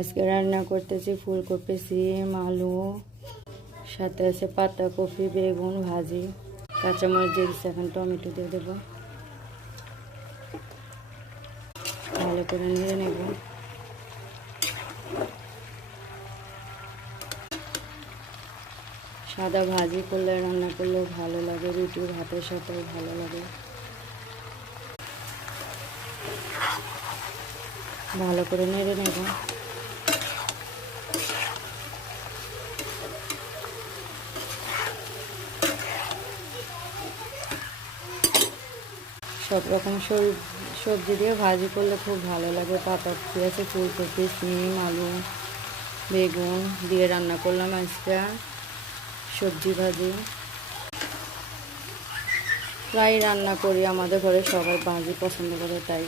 আজকে রান্না করতেছি ফুলকপি, সিম, আলু, সাথে আছে পাতাকপি, বেগুন ভাজি, কাঁচামরিচ দিয়ে দিচ্ছি। এখন টমেটো দিয়ে দেবো, ভালো করে নিয়ে নেব। সাদা ভাজি করলে রান্না করলেও ভালো লাগে, রুটি ভাতের সাথেও ভালো লাগে। ভালো করে নেড়ে নেব। সব রকম সবজি দিয়ে ভাজি করলে খুব ভালো লাগে। পাতাকপি আছে, ফুলকপি, সিম, আলু, বেগুন দিয়ে রান্না করলাম আজকে সবজি ভাজি। প্রায় রান্না করি, আমাদের ঘরে সবাই ভাজি পছন্দ করে তাই।